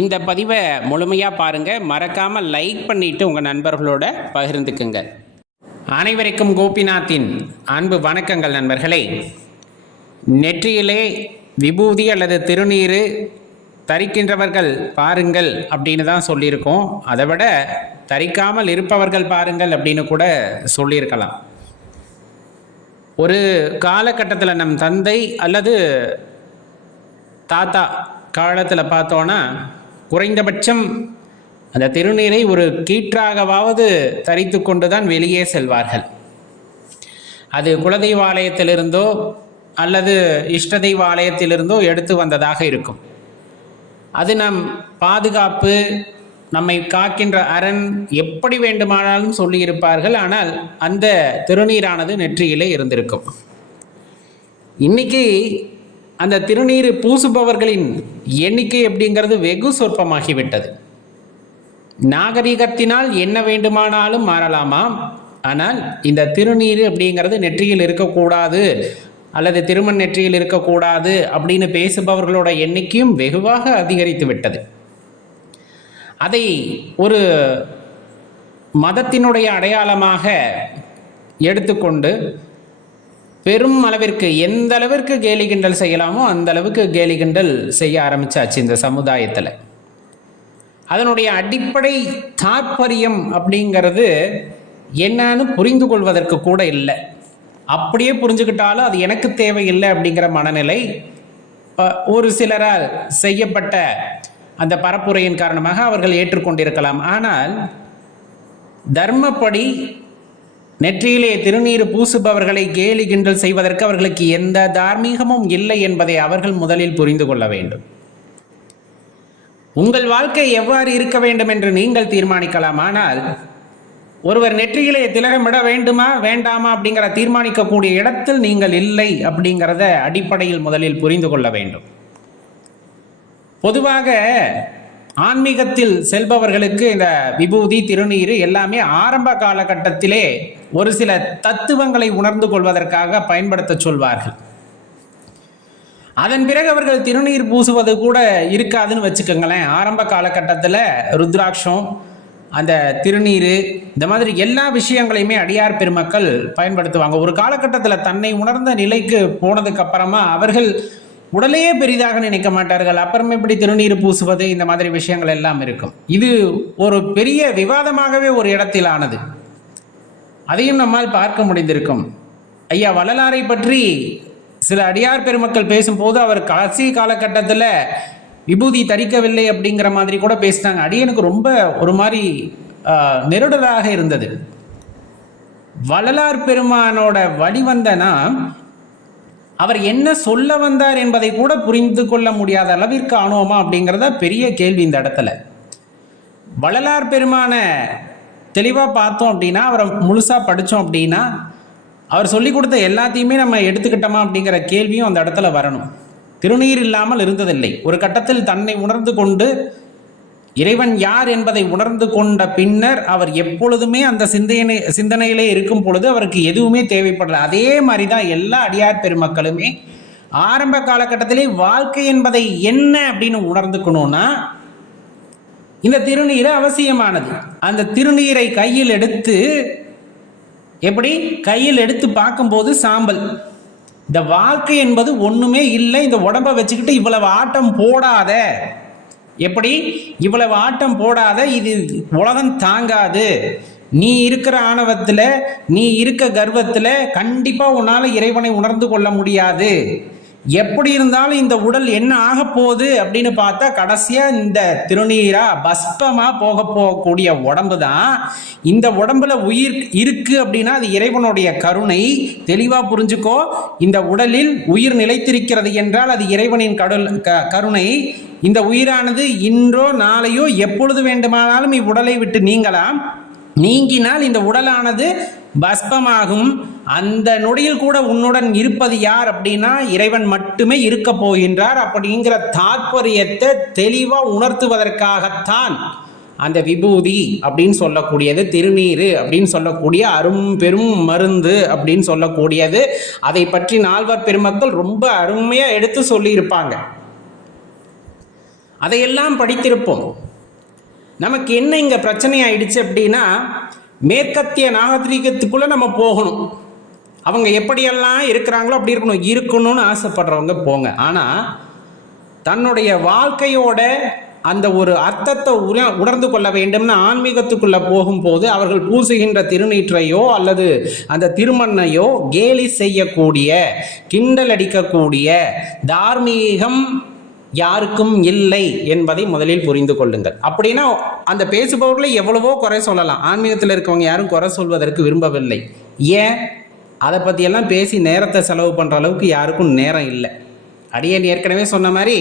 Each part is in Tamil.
இந்த பதிவை முழுமையாக பாருங்கள், மறக்காமல் லைக் பண்ணிவிட்டு உங்கள் நண்பர்களோட பகிர்ந்துக்குங்க. அனைவருக்கும் கோபிநாத்தின் அன்பு வணக்கங்கள் நண்பர்களே. நெற்றியிலே விபூதி அல்லது திருநீர் தரிக்கின்றவர்கள் பாருங்கள் அப்படின்னு தான் சொல்லியிருக்கோம். அதை விட தரிக்காமல் இருப்பவர்கள் பாருங்கள் அப்படின்னு கூட சொல்லியிருக்கலாம். ஒரு காலகட்டத்தில் நம் தந்தை அல்லது தாத்தா காலத்தில் பார்த்தோன்னா குறைந்தபட்சம் அந்த திருநீரை ஒரு கீற்றாகவாவது தரித்து கொண்டு தான் வெளியே செல்வார்கள். அது குலதெய்வ ஆலயத்திலிருந்தோ அல்லது இஷ்ட தெய்வ ஆலயத்திலிருந்தோ எடுத்து வந்ததாக இருக்கும். அது நம் பாதுகாப்பு, நம்மை காக்கின்ற அரண் எப்படி வேண்டுமானாலும் சொல்லியிருப்பார்கள். ஆனால் அந்த திருநீரானது நெற்றியிலே இருந்திருக்கும். இன்னைக்கு அந்த திருநீர் பூசுபவர்களின் எண்ணிக்கை எப்படிங்கிறது வெகு சொற்பமாகிவிட்டது. நாகரிகத்தினால் என்ன வேண்டுமானாலும் மாறலாமாம். ஆனால் இந்த திருநீர் அப்படிங்கிறது நெற்றியில் இருக்கக்கூடாது அல்லது திருமண் நெற்றியில் இருக்கக்கூடாது அப்படின்னு பேசுபவர்களோட எண்ணிக்கையும் வெகுவாக அதிகரித்து விட்டது. அதை ஒரு மதத்தினுடைய அடையாளமாக எடுத்துக்கொண்டு பெரும் அளவிற்கு எந்த அளவிற்கு கேலி கிண்டல் செய்யலாமோ அந்த அளவுக்கு கேலி கிண்டல் செய்ய ஆரம்பிச்சாச்சு இந்த சமுதாயத்தில். அதனுடைய அடிப்படை தாற்பயம் அப்படிங்கிறது என்னன்னு புரிந்து கொள்வதற்கு கூட இல்லை. அப்படியே புரிஞ்சுக்கிட்டாலும் அது எனக்கு தேவையில்லை அப்படிங்கிற மனநிலை ஒரு சிலரால் செய்யப்பட்ட அந்த பரப்புரையின் காரணமாக அவர்கள் ஏற்றுக்கொண்டிருக்கலாம். ஆனால் தர்மப்படி நெற்றியிலே திருநீர் பூசுபவர்களை கேலி கிண்டல் செய்வதற்கு அவர்களுக்கு எந்த தார்மீகமும் இல்லை என்பதை அவர்கள் முதலில் புரிந்து கொள்ள வேண்டும். உங்கள் வாழ்க்கை எவ்வாறு இருக்க வேண்டும் என்று நீங்கள் தீர்மானிக்கலாம். ஆனால் ஒருவர் நெற்றியிலே திலகமிட வேண்டுமா வேண்டாமா அப்படிங்கிற தீர்மானிக்கக்கூடிய இடத்தில் நீங்கள் இல்லை அப்படிங்கிறத அடிப்படையில் முதலில் புரிந்து கொள்ள வேண்டும். பொதுவாக ஆன்மீகத்தில் செல்பவர்களுக்கு இந்த விபூதி திருநீர் எல்லாமே ஆரம்ப காலகட்டத்திலே ஒரு சில தத்துவங்களை உணர்ந்து கொள்வதற்காக பயன்படுத்த சொல்வார்கள். அதன் பிறகு அவர்கள் திருநீர் பூசுவது கூட இருக்காதுன்னு வச்சுக்கோங்களேன். ஆரம்ப காலகட்டத்தில் ருத்ராட்சம், அந்த திருநீர், இந்த மாதிரி எல்லா விஷயங்களையுமே அடியார் பெருமக்கள் பயன்படுத்துவாங்க. ஒரு காலகட்டத்தில் தன்னை உணர்ந்த நிலைக்கு போனதுக்கு அப்புறமா அவர்கள் உடலையே பெரிதாக நினைக்க மாட்டார்கள். அப்புறமே இப்படி திருநீர் பூசுவது, இந்த மாதிரி விஷயங்கள் எல்லாம் இருக்கும். இது ஒரு பெரிய விவாதமாகவே ஒரு இடத்தில் ஆனது. அதையும் நம்மால் பார்க்க முடிந்திருக்கும். ஐயா வள்ளலாரை பற்றி சில அடியார் பெருமக்கள் பேசும்போது அவர் கடைசி காலகட்டத்தில் விபூதி தரிக்கவில்லை அப்படிங்கிற மாதிரி கூட பேசினாங்க. அடியனுக்கு ரொம்ப ஒரு மாதிரி நெருடலாக இருந்தது. வள்ளலார் பெருமானோட வழிவந்தனா அவர் என்ன சொல்ல வந்தார் என்பதை கூட புரிந்து கொள்ள முடியாத அளவிற்கு ஆனோமா அப்படிங்கிறத பெரிய கேள்வி இந்த இடத்துல. வள்ளலார் பெருமான தெளிவாக பார்த்தோம் அப்படின்னா, அவரை முழுசாக படித்தோம் அப்படின்னா, அவர் சொல்லி கொடுத்த எல்லாத்தையுமே நம்ம எடுத்துக்கிட்டோமா அப்படிங்கிற கேள்வியும் அந்த இடத்துல வரணும். திருநீர் இல்லாமல் இருந்ததில்லை. ஒரு கட்டத்தில் தன்னை உணர்ந்து கொண்டு இறைவன் யார் என்பதை உணர்ந்து கொண்ட பின்னர் அவர் எப்பொழுதுமே அந்த சிந்தனையிலே இருக்கும் பொழுது அவருக்கு எதுவுமே தேவைப்படலை. அதே மாதிரி தான் எல்லா அடியார் பெருமக்களுமே ஆரம்ப காலகட்டத்திலே வாழ்க்கை என்பதை என்ன அப்படின்னு உணர்ந்துக்கணும்னா இந்த திருநீர் அவசியமானது. அந்த திருநீரை கையில் எடுத்து எப்படி கையில் எடுத்து பார்க்கும்போது சாம்பல். இந்த வாழ்க்கை என்பது ஒண்ணுமே இல்லை. இந்த உடம்பை வச்சுக்கிட்டு இவ்வளவு ஆட்டம் போடாத, எப்படி இவ்வளவு ஆட்டம் போடாத, இது உலகம் தாங்காது, நீ இருக்கிற ஆணவத்தில், நீ இருக்க கர்வத்தில் கண்டிப்பா உன்னால இறைவனை உணர்ந்து கொள்ள முடியாது. எப்படி இருந்தாலும் இந்த உடல் என்ன ஆக போகுது அப்படின்னு பார்த்தா கடைசியா இந்த திருநீரா பஸ்பமா போகக்கூடிய உடம்பு தான். இந்த உடம்புல உயிர் இருக்கு அப்படின்னா அது இறைவனுடைய கருணை. தெளிவா புரிஞ்சுக்கோ. இந்த உடலில் உயிர் நிலைத்திருக்கிறது என்றால் அது இறைவனின் கருணை. இந்த உயிரானது இன்றோ நாளையோ எப்பொழுது வேண்டுமானாலும் இவ்வுடலை விட்டு நீங்கலாம். நீங்கினால் இந்த உடலானது பஸ்பமாகும். அந்த நொடியில் கூட உன்னுடன் இருப்பது யார் அப்படின்னா இறைவன் மட்டுமே இருக்க போகின்றார் அப்படிங்கிற தாற்பயத்தை தெளிவா உணர்த்துவதற்காகத்தான் அந்த விபூதி அப்படின்னு சொல்லக்கூடியது, திருநீர் அப்படின்னு சொல்லக்கூடிய அரும் பெரும் மருந்து அப்படின்னு சொல்லக்கூடியது. அதை பற்றி நால்வர் பெருமக்கள் ரொம்ப அருமையா எடுத்து சொல்லி இருப்பாங்க. அதையெல்லாம் படித்திருப்போம். நமக்கு என்ன இங்கே பிரச்சனை ஆயிடுச்சு அப்படின்னா, மேற்கத்திய நாகரிகத்துக்குள்ளே நம்ம போகணும், அவங்க எப்படியெல்லாம் இருக்கிறாங்களோ அப்படி இருக்கணும்னு ஆசைப்படுறவங்க போங்க. ஆனால் தன்னுடைய வாழ்க்கையோட அந்த ஒரு அர்த்தத்தை உணர்ந்து கொள்ள வேண்டும்னு ஆன்மீகத்துக்குள்ளே போகும்போது அவர்கள் பூசுகின்ற திருநீற்றையோ அல்லது அந்த திருமண்ணையோ கேலி செய்யக்கூடிய, கிண்டல் அடிக்கக்கூடிய தார்மீகம் யாருக்கும் இல்லை என்பதை முதலில் புரிந்து கொள்ளுங்கள். அப்படின்னா அந்த பேசுபவர்களை எவ்வளவோ குறை சொல்லலாம், ஆன்மீகத்தில் இருக்கவங்க யாரும் குறை சொல்வதற்கு விரும்பவில்லை. ஏன்? அதை பற்றியெல்லாம் பேசி நேரத்தை செலவு பண்ணுற அளவுக்கு யாருக்கும் நேரம் இல்லை. அடியேன் ஏற்கனவே சொன்ன மாதிரி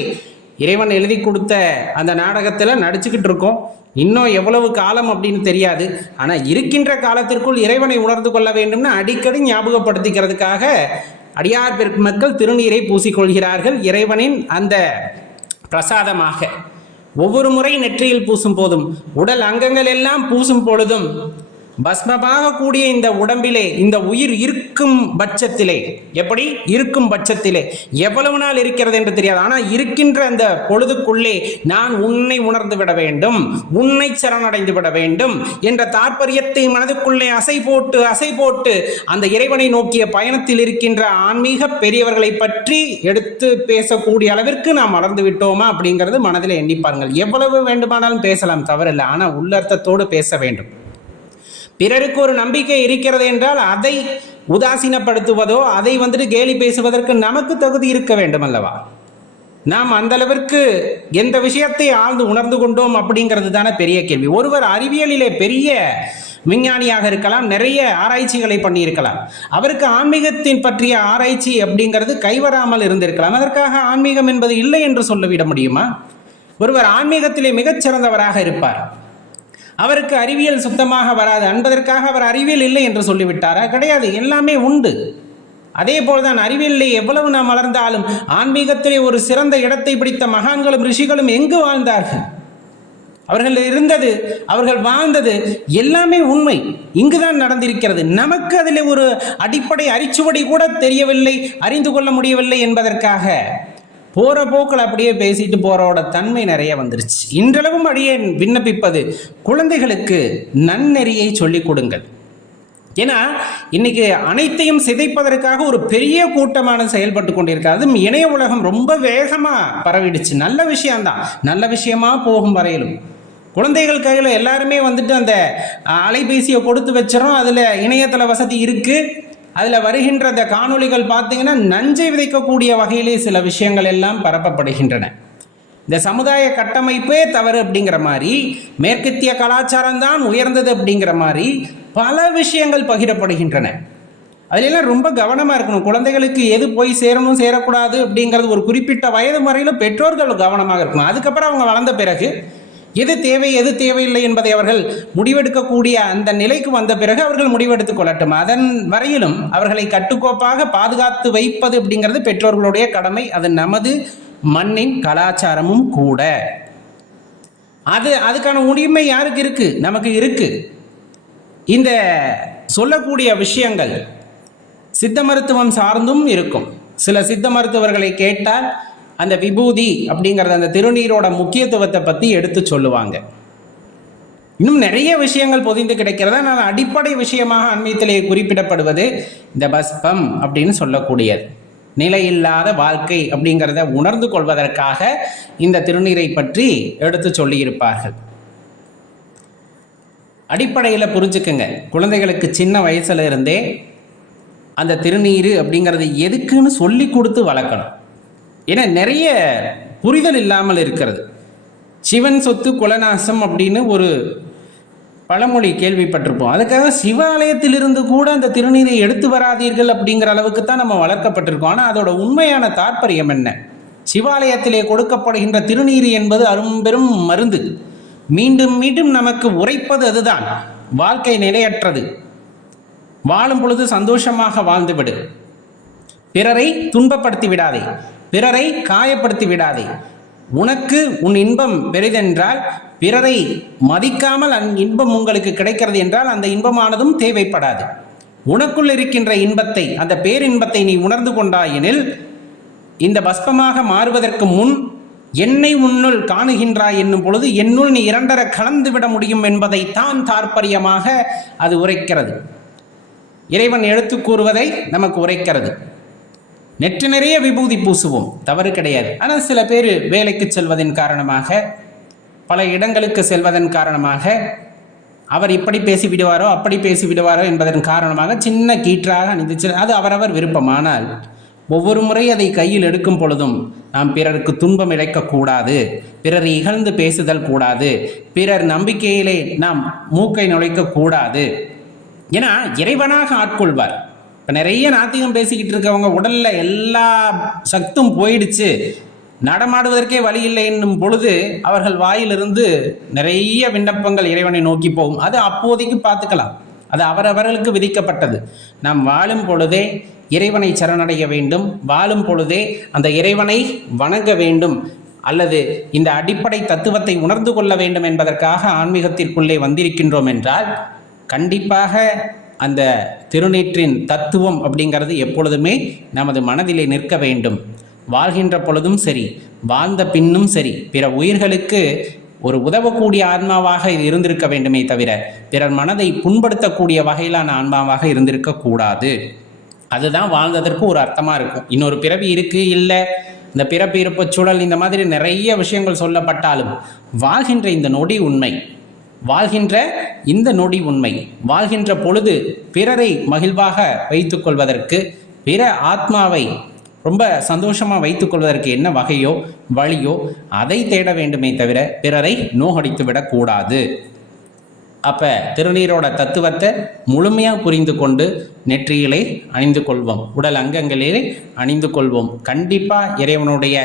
இறைவன் எழுதி கொடுத்த அந்த நாடகத்தில் நடிச்சுக்கிட்டு இருக்கோம். இன்னும் எவ்வளவு காலம் அப்படின்னு தெரியாது. ஆனால் இருக்கின்ற காலத்திற்குள் இறைவனை உணர்ந்து கொள்ள வேண்டும்னு அடிக்கடி ஞாபகப்படுத்திக்கிறதுக்காக அடியார் பெருமக்கள் திருநீரை பூசிக்கொள்கிறார்கள். இறைவனின் அந்த பிரசாதமாக ஒவ்வொரு முறை நெற்றியில் பூசும் போதும், உடல் அங்கங்கள் எல்லாம் பூசும் பொழுதும், பஸ்மமாக கூடிய இந்த உடம்பிலே இந்த உயிர் இருக்கும் பட்சத்திலே, எப்படி இருக்கும் பட்சத்திலே எவ்வளவு நாள் இருக்கிறது என்று தெரியாது, ஆனால் இருக்கின்ற அந்த பொழுதுக்குள்ளே நான் உன்னை உணர்ந்து விட வேண்டும், உன்னை சரணடைந்து விட வேண்டும் என்ற தாற்பயத்தை மனதுக்குள்ளே அசை போட்டு அந்த இறைவனை நோக்கிய பயணத்தில் இருக்கின்ற ஆன்மீக பெரியவர்களை பற்றி எடுத்து பேசக்கூடிய அளவிற்கு நாம் மறந்து விட்டோமா அப்படிங்கிறது மனதில் எண்ணி பாருங்கள். எவ்வளவு வேண்டுமானாலும் பேசலாம், தவறில்லை. ஆனால் உள்ளர்த்தத்தோடு பேச வேண்டும். பிறருக்கு ஒரு நம்பிக்கை இருக்கிறது என்றால் அதை உதாசீனப்படுத்துவதோ அதை கேலி பேசுவதற்கு நமக்கு தகுதி இருக்க வேண்டும் அல்லவா? நாம் அந்த அளவிற்கு எந்த விஷயத்தை ஆழ்ந்து உணர்ந்து கொண்டோம் அப்படிங்கிறது தானே பெரிய கேள்வி. ஒருவர் அறிவியலிலே பெரிய விஞ்ஞானியாக இருக்கலாம், நிறைய ஆராய்ச்சிகளை பண்ணியிருக்கலாம், அவருக்கு ஆன்மீகத்தின் பற்றிய ஆராய்ச்சி அப்படிங்கிறது கைவராமல் இருந்திருக்கலாம். அதற்காக ஆன்மீகம் என்பது இல்லை என்று சொல்லிவிட முடியுமா? ஒருவர் ஆன்மீகத்திலே மிகச்சிறந்தவராக இருப்பார், அவருக்கு அறிவியல் சுத்தமாக வராது என்பதற்காக அவர் அறிவியல் இல்லை என்று சொல்லிவிட்டாரா? கிடையாது, எல்லாமே உண்டு. அதே போல்தான் அறிவியலிலே எவ்வளவு நாம் வளர்ந்தாலும் ஆன்மீகத்திலே ஒரு சிறந்த இடத்தை பிடித்த மகான்களும் ரிஷிகளும் எங்கு வாழ்ந்தார்கள்? அவர்கள் இருந்தது, அவர்கள் வாழ்ந்தது எல்லாமே உண்மை, இங்குதான் நடந்திருக்கிறது. நமக்கு அதில் ஒரு அடிப்படை அரிச்சுவடி கூட தெரியவில்லை, அறிந்து கொள்ள முடியவில்லை என்பதற்காக போற போக்கள் அப்படியே பேசிட்டு போறோட தன்மை நிறைய வந்துருச்சு. இன்றளவும் அடியே விண்ணப்பிப்பது, குழந்தைகளுக்கு நன்னெறியை சொல்லிக் கொடுங்கள். ஏன்னா இன்னைக்கு அனைத்தையும் சிதைப்பதற்காக ஒரு பெரிய கூட்டமான செயல்பட்டு கொண்டிருக்காது. இணைய உலகம் ரொம்ப வேகமா பரவிடுச்சு. நல்ல விஷயம்தான், நல்ல விஷயமா போகும் வரையிலும் குழந்தைகள் கையில் எல்லாருமே அந்த அலைபேசியை கொடுத்து வச்சிடறோம். அதில் இணையதள வசதி இருக்கு. அதில் வருகின்ற அந்த காணொளிகள் பார்த்தீங்கன்னா நஞ்சை விதைக்கக்கூடிய வகையிலே சில விஷயங்கள் எல்லாம் பரப்பப்படுகின்றன. இந்த சமுதாய கட்டமைப்பே தவறு அப்படிங்கிற மாதிரி, மேற்கத்திய கலாச்சாரம் தான் உயர்ந்தது அப்படிங்கிற மாதிரி பல விஷயங்கள் பகிரப்படுகின்றன. அதிலெல்லாம் ரொம்ப கவனமாக இருக்கணும். குழந்தைகளுக்கு எது போய் சேரணும் சேரக்கூடாது அப்படிங்கிறது ஒரு குறிப்பிட்ட வயது முறையில் பெற்றோர்கள் கவனமாக இருக்கணும். அதுக்கப்புறம் அவங்க வளர்ந்த பிறகு எது தேவை எது தேவையில்லை என்பதை அவர்கள் முடிவெடுக்கக்கூடிய அந்த நிலைக்கு வந்த பிறகு அவர்கள் முடிவெடுத்துக் கொள்ளட்டும். அதன் வரையிலும் அவர்களை கட்டுக்கோப்பாக பாதுகாத்து வைப்பது அப்படிங்கிறது பெற்றோர்களுடைய கடமை. அது நமது மண்ணின் கலாச்சாரமும் கூட. அதுக்கான உரிமை யாருக்கு இருக்கு? நமக்கு இருக்கு. இந்த சொல்லக்கூடிய விஷயங்கள் சித்த மருத்துவம் சார்ந்தும் இருக்கும். சில சித்த மருத்துவர்களை கேட்டால் அந்த விபூதி அப்படிங்கிறது, அந்த திருநீரோட முக்கியத்துவத்தை பற்றி எடுத்து சொல்லுவாங்க. இன்னும் நிறைய விஷயங்கள் பொதிந்து கிடைக்கிறதா. நான் அடிப்படை விஷயமாக ஆன்மீகத்திலேயே குறிப்பிடப்படுவது இந்த பஸ்பம் அப்படின்னு சொல்லக்கூடியது. நிலையில்லாத வாழ்க்கை அப்படிங்கிறத உணர்ந்து கொள்வதற்காக இந்த திருநீரை பற்றி எடுத்து சொல்லியிருப்பார்கள். அடிப்படையில் புரிஞ்சுக்குங்க, குழந்தைகளுக்கு சின்ன வயசுல இருந்தே அந்த திருநீர் அப்படிங்கிறது எதுக்குன்னு சொல்லி கொடுத்து வளர்க்கணும். ஏன்னா நிறைய புரிதல் இல்லாமல் இருக்கிறது. சிவன் சொத்து குலநாசம் அப்படின்னு ஒரு பழமொழி கேள்விப்பட்டிருப்போம். அதுக்காக சிவாலயத்திலிருந்து கூட அந்த திருநீரை எடுத்து வராதீர்கள் அப்படிங்கிற அளவுக்கு தான் நம்ம வளர்க்கப்பட்டிருக்கோம். ஆனால் அதோட உண்மையான தாற்பயம் என்ன? சிவாலயத்திலே கொடுக்கப்படுகின்ற திருநீர் என்பது அரும்பெரும் மருந்து. மீண்டும் மீண்டும் நமக்கு உரைப்பது அதுதான். வாழ்க்கை நிலையற்றது, வாழும் பொழுது சந்தோஷமாக வாழ்ந்துவிடு, பிறரை துன்பப்படுத்தி விடாதே, பிறரை காயப்படுத்தி விடாதே, உனக்கு உன் இன்பம் பெரிதென்றால் பிறரை மதிக்காமல் இன்பம் உங்களுக்கு கிடைக்கிறது என்றால் அந்த இன்பமானதும் தேவைப்படாது. உனக்குள் இருக்கின்ற இன்பத்தை, அந்த பேரின்பத்தை நீ உணர்ந்து கொண்டாயினில் இந்த பஸ்பமாக மாறுவதற்கு முன் என்னை உன்னுள் காணுகின்றாய் என்னும் பொழுது என்னுள் நீ இரண்டர கலந்து விட முடியும் என்பதைத்தான் தாற்பயமாக அது உரைக்கிறது. இறைவன் எடுத்து கூறுவதை நமக்கு உரைக்கிறது. நெற்று நிறைய விபூதி பூசுவோம், தவறு கிடையாது. ஆனால் சில பேர் வேலைக்கு செல்வதன் காரணமாக, பல இடங்களுக்கு செல்வதன் காரணமாக, அவர் இப்படி பேசி விடுவாரோ அப்படி பேசி விடுவாரோ என்பதன் காரணமாக சின்ன கீற்றாக அணிந்து, அது அவரவர் விருப்பமானால் ஒவ்வொரு முறை அதை கையில் எடுக்கும் பொழுதும் நாம் பிறருக்கு துன்பம் இழைக்கக்கூடாது, பிறர் இகழ்ந்து பேசுதல் கூடாது, பிறர் நம்பிக்கையிலே நாம் மூக்கை நுழைக்கக்கூடாது. ஏன்னா இறைவனாக ஆட்கொள்வார். இப்போ நிறைய நாத்திகம் பேசிக்கிட்டு இருக்கவங்க உடல்ல எல்லா சக்தும் போயிடுச்சு, நடமாடுவதற்கே வழி இல்லை என்னும் பொழுது அவர்கள் வாயிலிருந்து நிறைய விண்ணப்பங்கள் இறைவனை நோக்கி போகும். அது அப்போதைக்கு பார்த்துக்கலாம், அது அவரவர்களுக்கு விதிக்கப்பட்டது. நாம் வாழும் பொழுதே இறைவனை சரணடைய வேண்டும், வாழும் பொழுதே அந்த இறைவனை வணங்க வேண்டும், அல்லது இந்த அடிப்படை தத்துவத்தை உணர்ந்து கொள்ள வேண்டும் என்பதற்காக ஆன்மீகத்திற்குள்ளே வந்திருக்கின்றோம் என்றால் கண்டிப்பாக அந்த திருநீற்றின் தத்துவம் அப்படிங்கிறது எப்பொழுதுமே நமது மனதிலே நிற்க வேண்டும். வாழ்கின்ற பொழுதும் சரி, வாழ்ந்த பின்னும் சரி, பிற உயிர்களுக்கு ஒரு உதவக்கூடிய ஆன்மாவாக இது இருந்திருக்க வேண்டுமே தவிர பிறர் மனதை புண்படுத்தக்கூடிய வகையிலான ஆன்மாவாக இருந்திருக்கக்கூடாது. அதுதான் வாழ்ந்ததற்கு ஒரு அர்த்தமாக இருக்கும். இன்னொரு பிறவி இருக்குது இல்லை, இந்த பிறப்பு இருப்பு சூழல் இந்த மாதிரி நிறைய விஷயங்கள் சொல்லப்பட்டாலும் வாழ்கின்ற இந்த நொடி உண்மை, வாழ்கின்ற இந்த நொடி உண்மை, வாழ்கின்ற பொழுது பிறரை மகிழ்வாக வைத்துக்கொள்வதற்கு, பிற ஆத்மாவை ரொம்ப சந்தோஷமாக வைத்துக்கொள்வதற்கு என்ன வகையோ வழியோ அதை தேட வேண்டுமே தவிர பிறரை நோகடித்து விடக்கூடாது. அப்போ திருநீரோட தத்துவத்தை முழுமையாக புரிந்து கொண்டு நெற்றியிலே அணிந்து கொள்வோம், உடல் அங்கங்களிலே அணிந்து கொள்வோம். கண்டிப்பாக இறைவனுடைய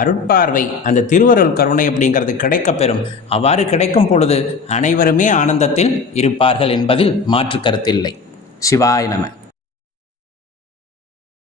அருட்பார்வை, அந்த திருவருள் கருணை அப்படிங்கிறது கிடைக்கப்பெறும். அவ்வாறு கிடைக்கும் பொழுது அனைவருமே ஆனந்தத்தில் இருப்பார்கள் என்பதில் மாற்று கருத்தில்லை. சிவாய நம.